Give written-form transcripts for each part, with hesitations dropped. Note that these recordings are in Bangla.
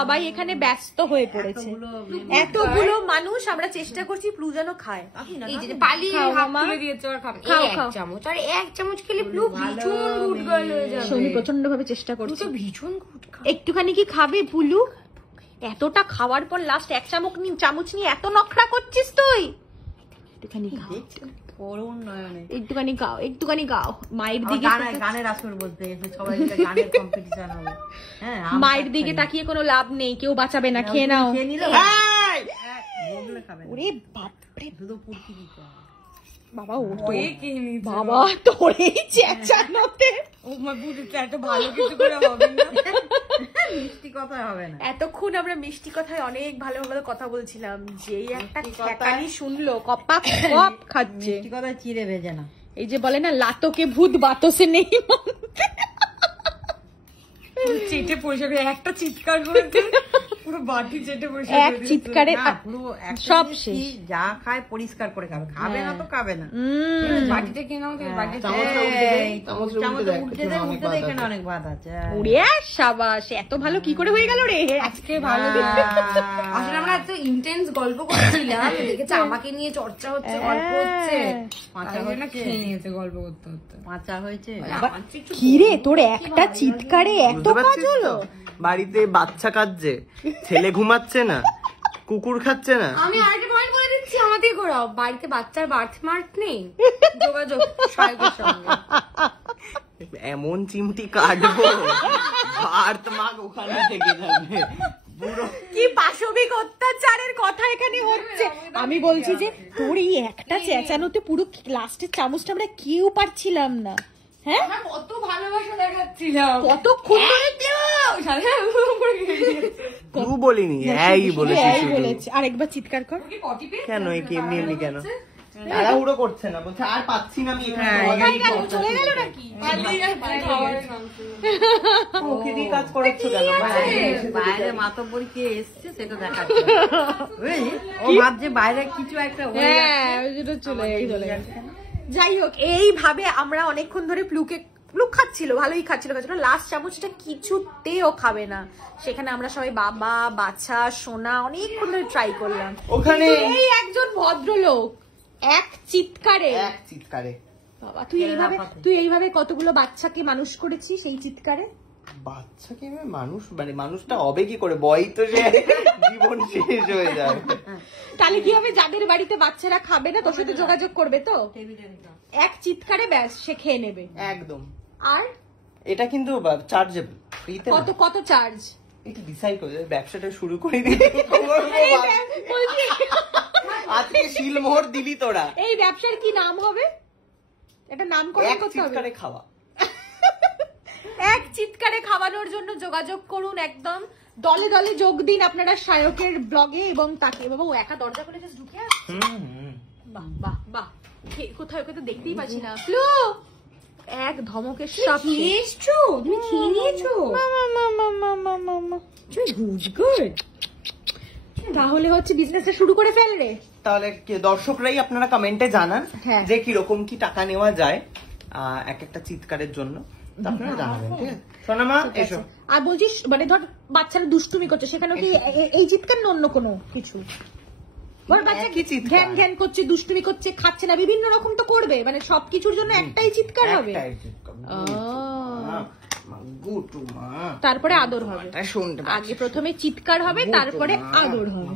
সবাই এখানে ব্যস্ত হয়ে পড়েছে, এতগুলো মানুষ আমরা চেষ্টা করছি প্লু যেন খায়। এই যে পালিয়ে হাত তুলে দিয়েছে আর খাবে এক চামচ, আর এক চামচ খেলে প্লু ভীষণ গুড গার্ল হয়ে যাবে। সৌমি প্রচন্ড ভাবে চেষ্টা করছে, ভীষণ গুড। একটুখানি কি খাবে পুলু? এতটা খাওয়ার পর লাস্ট এক চামচ নিয়ে এত নখরা করছিস তুই? একটুখানি খাও, একটুখানি খাও, একটুখানি খাও। মায়ের দিকে, গানের আসর বলতে সবাই গানের কম্পিটিশন হবে। হ্যাঁ, মায়ের দিকে তাকিয়ে কোনো লাভ নেই, কেউ বাঁচাবে না, খেয়ে নাও। ওরে বাপরে, বাবা বাবা তোর এই চেঁচানোতে ভালো কিছু করে হবে না, মিষ্টি কথা হবে না। এতক্ষণ আমরা মিষ্টি কথায় অনেক ভালো ভালো কথা বলছিলাম, যেই একটা খেকানি শুনলো কপাপ কপ খাচ্ছে। মিষ্টি কথা চিড়ে ভেজে না, এই যে বলে না লাতকে ভূত বাতসে নেই, চেটে পরিষ্কার একটা চিৎকার করেছে, পুরো বাটি চেটে পরিষ্কার এক চিৎকারে সব শেষ। যা খায় পরিষ্কার করে খাবে, খাবে না তো খাবে না। বাটিটা কিনে নাও, অনেক ভাত আছে। সাবাস, এত ভালো কি করে হয়ে গেল রে আজকে? ভালো, আসলে আমরা এত ইন্টেন্স গল্প করছিলাম, দেখেছি আমাকে নিয়ে চর্চা হচ্ছে, গল্প হচ্ছে, খেয়ে নিয়েছে গল্প করতে করতে। মাচা হয়েছে কি রে তোর একটা চিৎকারে এত কাজ হলো? বাড়িতে বাচ্চা কাঁদছে, ছেলে ঘুমাচ্ছে না, কুকুর খাচ্ছে না। আমি আরেকটা পয়েন্ট বলে দিচ্ছি, আমাদের ঘোরাও বাড়িতে বাচ্চার বার্থ মার্ক নেই, যোগাযোগ সাহেবের সঙ্গে। এমন চিমটি কাটবো বার্থ মার্ক ওখানে থেকে যাবে। কি পাশবিক অত্যাচারের কথা এখানে হচ্ছে। আমি বলছি যে তোর এই একটা চেঁচানোতে পুরো লাস্টের চামচটা আমরা কেউ পারছিলাম না। হ্যাঁ, কত ভালোবাসা দেখাচ্ছিলাম, কতক্ষণ তুই বলিনি, এই বলেছি। আরেকবার চিৎকার কর। কেন এমনি এমনি কেন তাড়াহুড়ো করছে না, বলছে আর পাচ্ছি না আমি এখানে। চলে গেল নাকি? ওকে দিয়ে কাজ করাচ্ছ কেন? বাইরে মাতব্বরি কে এসছে সেটা দেখাচ্ছে। ও ভাবছে বাইরে কিছু একটা চলে গেছে। যাই হোক, এইভাবে আমরা অনেকক্ষণ ধরে প্লু খাচ্ছিল, ভালোই খাচ্ছিল। লাস্ট চামচটা কিছুতেও খাবে না। সেখানে আমরা সবাই বাবা, বাচ্চা, সোনা অনেকক্ষণ ধরে ট্রাই করলাম। ওখানে এই একজন ভদ্রলোক এক চিৎকারে বাবা, তুই এইভাবে কতগুলো বাচ্চাকে মানুষ করেছিস সেই চিৎকারে? বাচ্চাকে মানুষ মানে মানুষটা হবে কি করে? বই তো সে জীবন শেষ হয়ে যাবে। তাহলে কি হবে? যাদের বাড়িতে বাচ্চারা খাবে না তোর সাথে যোগাযোগ করবে তো, এক চিৎকারে ব্যাস সে খেয়ে নেবে একদম। আর এটা কিন্তু চার্জেবল, ফ্রিতে। কত চার্জ? এটা ডিসাইড করে ব্যবসাটা শুরু করে দিই। আজকে শিলমোহর দিলি তোরা। এই ব্যবসার কি নাম হবে? এটা নামকরণ করতে হবে। চিৎকারে খাওয়া, এক চিৎকারে খাওয়ানোর জন্য যোগাযোগ করুন। একদম দলে দলে যোগ দিন আপনারা শায়কের ব্লগে এবং তাকে। বাবা ও একা দরজা খুলে জাস্ট ঢুকে আসছে। বাহ বাহ বাহ, কোথায় ওকে তো দেখতেই পাচ্ছি না। ফ্লু এক ধমকে সব নিয়েছো, তুমি খেয়ে নিয়েছো। তাহলে হচ্ছে বিজনেসটা শুরু করে ফেল রে। তাহলে দর্শকরাই আপনারা কমেন্টে জানান যে কিরকম কি টাকা নেওয়া যায় এক একটা চিৎকারের জন্য, আপনারা জানাবেন। ঠিক আছে সোনামা, এসো। আর বলছিস মানে ধর বাচ্চারা দুষ্টুমি করছে, সেখানে কি এই চিৎকার না অন্য কোনো কিছু? ঘ্যান ঘ্যান করছে, দুষ্টুমি করছে, খাচ্ছে না, বিভিন্ন রকম তো করবে, মানে সবকিছুর জন্য একটাই চিৎকার হবে। তারপরে আদর হবে। আগে প্রথমে চিৎকার হবে, তারপরে আদর হবে।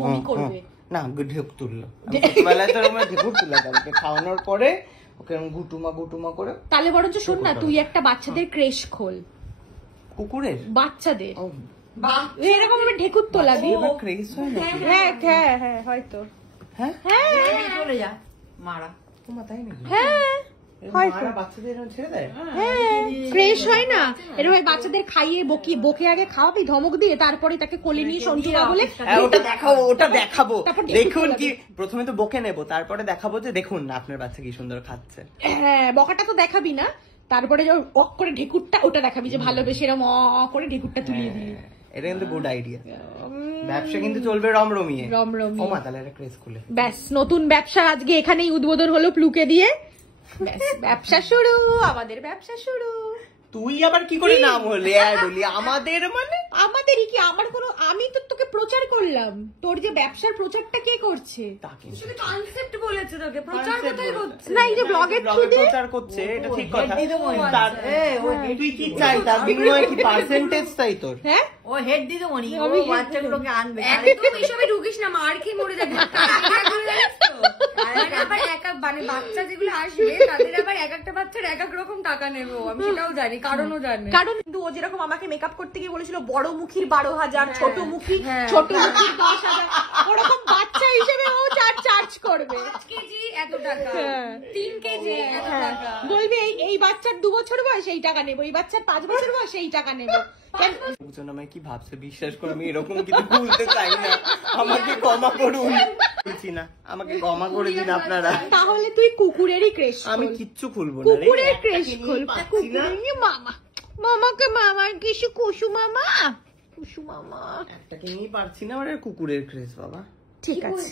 বমি করবে না, ঢেক তুললো খাওয়ানোর পরে ওকে গুটুমা গুটুমা করে। তাহলে বরঞ্চ শোন না, তুই একটা বাচ্চাদের ক্রেশ খোল, কুকুরের বাচ্চাদের, এরকম ভাবে ঢেকুর তোলাবি। হ্যাঁ হ্যাঁ হ্যাঁ হয়তো, হ্যাঁ হ্যাঁ চলে যা মারা, তাই নাকি? হ্যাঁ ফ্রেশ হয় না এরকম বাচ্চাদের খাইয়ে বকে আগে খাওয়াবি ধমক দিয়ে, তারপরে তাকে কোলে নিয়ে সঞ্চুরা বলে ওটা দেখাবো। দেখুন কি প্রথমে তো বকে নেবো, তারপরে দেখাবো যে দেখুন না আপনার বাচ্চা কি সুন্দর খাচ্ছে। হ্যাঁ বকাটা তো দেখাবি না, তারপরে অক করে ঢেকুরটা ওটা দেখাবি যে ভালোবেসে এরকম করে ঢেকুরটা তুলিয়ে দিবি। এটা কিন্তু গুড আইডিয়া। ব্যবসা কিন্তু চলবে রমরমিয়ে। ওমা তাহলে একটা ক্রেজ খুলে ব্যাস নতুন ব্যবসা আজকে এখানেই উদ্বোধন হলো প্লুকে দিয়ে। ব্যবসা শুরু, আমাদের ব্যবসা শুরু। তুই আবার কি করে নাম হলে বলি আমাদের মানে আমাদেরই কি, আমার কোনো, আমি তো তোকে প্রচার করলাম, তোর যে ব্যবসার প্রচারটা কে করছে? তাকে কনসেপ্ট বলেছে তোকে, প্রচার কোথায় করছে? না, এই যে ব্লগের ব্লগে প্রচার করছে, এটা ঠিক কথা। তুই কি চাই তার বিনিময়ে, কি পার্সেন্টেজ চাই তোর? হ্যাঁ, ও হেড দিতে মনি, ও বাচ্চাগুলোকে আনবে। একদম এসবে ঢুকিস না, মার খেয়ে মরে যাবি। আবার মানে বাচ্চা যেগুলো আসবে তাদের আবার এক একটা বাচ্চার এক এক রকম টাকা নেবো, আমি সেটাও জানি, কারণও জানি। কারণ কিন্তু ও যেরকম আমাকে মেকআপ করতে গিয়ে বলেছিল বড় মুখীর 12,000, ছোট মুখী ছোট মুখীর 10,000, ওরকম বাচ্চা হিসেবে ও চার্জ করবে। 5 কেজি এত টাকা, 3 কেজি এত টাকা। বলবে এই বাচ্চার 2 বছর বয়স এই টাকা নেবো, এই বাচ্চার 5 বছর বয়স এই টাকা নেবো। লোকজন আমায় কি ভাবছে বিশ্বাস করে, আমি এরকম কিছু ভুলতে চাই না, আমাকে ক্ষমা করুন। বলছি না, আমাকে ক্ষমা করে দিন আপনারা। তাহলে তুই কুকুরেরই ক্রেশ, আমি কিচ্ছু খুলবো না রে। কুকুরের ক্রেশ একটা খোল, কিনেই পাচ্ছি না। কুকুরের মামা, মামাকে মামার কিছু কুসু মামা, কুসু মামা। একটা কিনেই পারছি না, আমার কুকুরের ক্রেজ বাবা। ঠিক আছে।